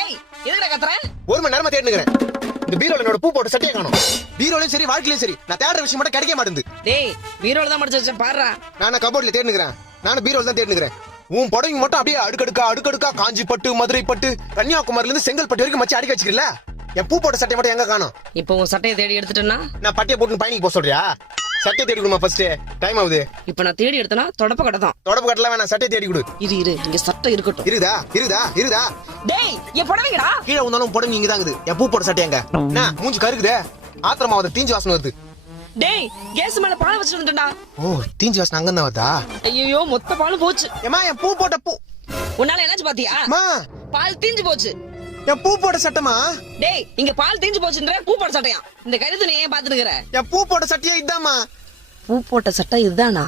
எதுக்குடா கத்துற? 1 மணி நேரமா தேடினுக்கிறேன். இந்த பீரோல என்னோட பூ போட்ட சட்டையை காணோம். பீரோலயும் சரி வாழ்க்கையிலும் சரி நான் தேடுற விஷயம் மட்டும் கிடைக்க மாட்டேங்குது. டேய் பீரோல தான் மடிச்சு வச்சேன் பாருடா. நான் கபோர்ட்ல தேடினுக்கிறேன். நானும் பீரோல தான் தேடினுக்கிறேன். உன் புடவை மட்டும் அப்படியே அடுக்கடுக்கா காஞ்சி பட்டு, மதுரை பட்டு, கன்னியாகுமரில இருந்து செங்கல்பட்டு வரைக்கும் மச்சி அடிக்க வச்சிருக்கல. என் பூ போட்ட சட்டை மட்டும் எங்க காணோம்? இப்போ உன் சட்டையை தேடி எடுத்துட்டேன்னா நான் பட்டியை போட்டு பயணிக்கு போக சொல்றியா? சட்டையை தேடி கொடுமா ஃபர்ஸ்ட். டைம் ஆகுது. இப்போ நான் தேடி எடுத்தனா தொடப்ப கடை தான். தொடப்பு கட்டல வேணாம், சட்டையை தேடி கொடு. இரு இங்க சட்டை இருக்கட்டும். இருதா. டேய் என் புடவைங்கடா. கீழே வந்தாலும் புடவை இங்க தான் இருக்குது. என் பூ போட்ட சட்டை எங்க? என்ன மூஞ்சி கருக்குதே? ஆத்திரமா வந்து தீஞ்சு வாசனை வருது. டேய் கேஸ் மேல பால் வச்சிட்டு வந்துட்டா. ஓ தீஞ்சு வாசனை அங்க தான் வருதா? ஐயோ மொத்த பாலும் போச்சு. ஏமா என் பூ போட்ட பூ. உன்னால என்னாச்சு பாத்தியா? அம்மா பால் தீஞ்சு போச்சு. என் பூ போட்ட சட்டமா? டேய் இங்க பால் தீஞ்சு போச்சுன்ற பூ போட்ட சட்டையா? இந்த கருத்து நீ ஏன் பாத்துட்டு இருக்கற? என் பூ போட்ட சட்டையே இதாமா. பூ போட்ட சட்டை இதுதானா?